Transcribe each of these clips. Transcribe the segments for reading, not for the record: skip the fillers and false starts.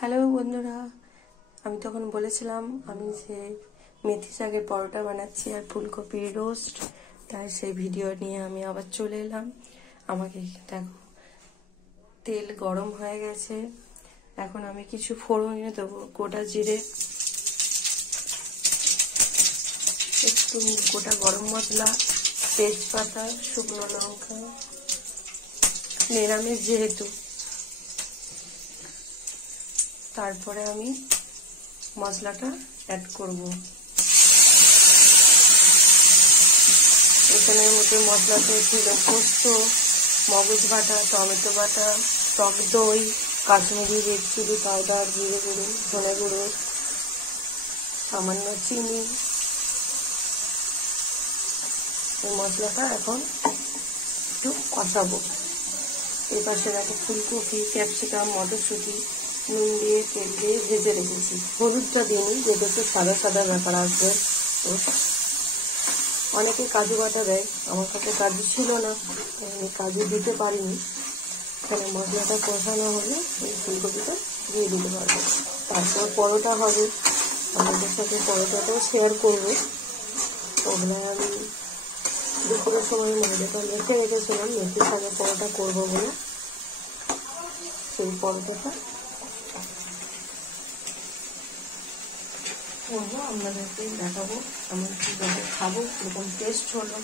Hello বন্ধুরা, আমি তখন বলেছিলাম আমি যে মেথি শাকের পরোটা বানাচ্ছি আর ফুলকপির রোস্ট, তাই সেই ভিডিও নিয়ে আমি আবার চলে এলাম। আমাকে দেখো তেল গরম হয়ে গেছে, এখন আমি কিছু ফোড়নে দেবো। গোটা জিরে, একটু গোটা গরম মশলা, তেজপাতা, শুকনো লঙ্কা, নিরামিষ যেহেতু। তারপরে আমি মশলাটা অ্যাড করব। এখানের মধ্যে মশলাতে ছিল পোস্ত, মগজ বাটা, টমেটো বাটা, টক দই, কাশ্মীরি রেড চিলি পাউডার, জিরে গুঁড়ো, ধনে গুঁড়ো, সামান্য চিনি। এই মশলাটা এখন একটু কষাবো। এই পাশে দেখো ফুলকপি, ক্যাপসিকাম, মটরশুঁটি নুন দিয়ে তেল দিয়ে ভেজে রেখেছি। হলুদটা দিইনি, যেহেতু একটু সাদা সাদা ব্যাপার আসবে। অনেকে কাজু বাটা দেয়, আমার কাছে কাজু ছিল না, আমি কাজু দিতে পারিনি। এখানে মশলাটা কষানো হলে এই ফুলকপিটা দিয়ে দিতে পারবো। তারপর পরোটা হবে, আমাদের সাথে পরোটাটাও শেয়ার করবো। ওগুলো আমি দুপুরের সময় ময়দাটা মেখে রেখেছিলাম মেথির শাকের পরোটা করবো বলে। সেই পরোটাটা করবো, আপনাদেরকে দেখাবো। আমি কীভাবে খাবো, কীরকম টেস্ট হলো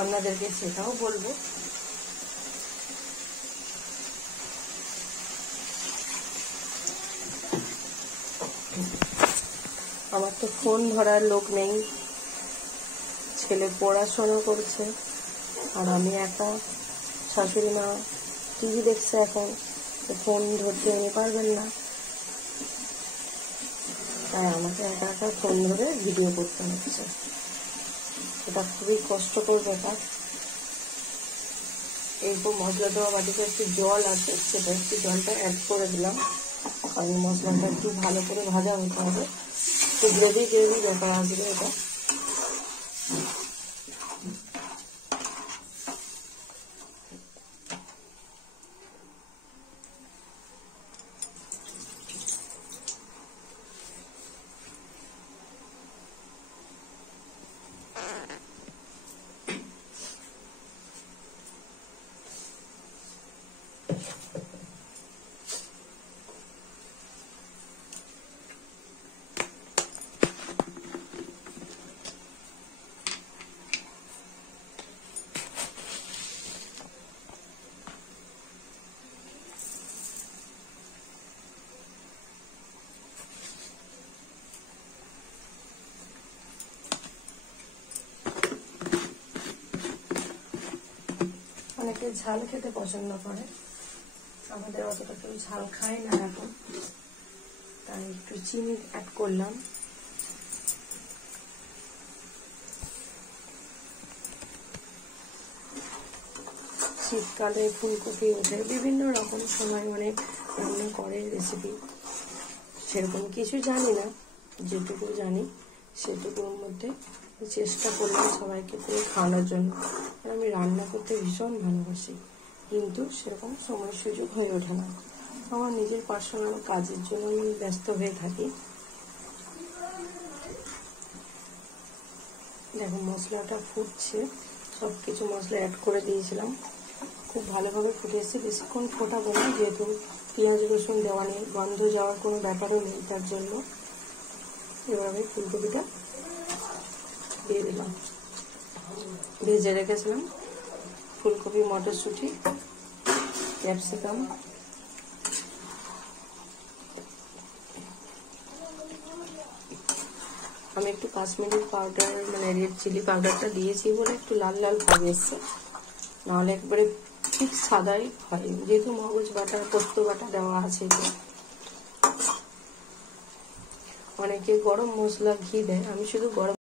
আপনাদেরকে সেটাও বলবো। আমার তো ফোন ধরার লোক নেই, ছেলে পড়াশোনা করছে আর আমি একা। শাশুড়ি মা টিভি দেখছে, এখন ফোন ধরতে উনি পারবেন না, তাই আমাকে একা একা ফোন ধরে ভিডিও করতে হচ্ছে। এটা খুবই কষ্টকর ব্যাপার। এরপর মশলা দেওয়া বাটিতে একটু জল আছে, সেটা একটু জলটা অ্যাড করে দিলাম, কারণ মশলাটা একটু ভালো করে ভাজা হতে হবে। একটু গ্রেভি গ্রেভি ব্যাপার আসবে এটা। অনেকে ঝাল খেতে পছন্দ করে, আমাদের অতটা কেউ ঝাল খায় না এখন, তাই একটু চিনি অ্যাড করলাম। শীতকালে ফুলকপি ওঠে, বিভিন্ন রকম সময় অনেক রান্না করে রেসিপি। সেরকম কিছু জানি না, যেটুকু জানি সেটুকুর মধ্যে চেষ্টা করলাম সবাইকে করে খাওয়ানোর জন্য। আমি রান্না করতে ভীষণ ভালোবাসি, কিন্তু সেরকম সময় সুযোগ হয়ে ওঠে না। আমার নিজের পার্সোনাল কাজের জন্য আমি ব্যস্ত হয়ে থাকি। দেখো মশলাটা ফুটছে, সব কিছু মশলা অ্যাড করে দিয়েছিলাম, খুব ভালোভাবে ফুটে এসেছে। বেশিক্ষণ ফোটাবো না, যেহেতু পেঁয়াজ রসুন দেওয়া নেই, গন্ধ যাওয়ার কোনো ব্যাপারও নেই, তার জন্য এভাবে ফুলকপিটা দিয়ে দিলাম। ভেজে রেখেছিলাম ফুলকপি, মটরশুঁটি, ক্যাপসিকাম, আমি একটু কাশ্মীরি পাউডার মানে রেড চিলি পাউডারটা দিয়েছি বলে একটু লাল লাল ভাব এসছে, নাহলে একবারে ঠিক সাদাই হয়, যেহেতু মগজ বাটা পোস্ত বাটা দেওয়া আছে। অনেকে গরম মশলা ঘি দেয়, আমি শুধু গরম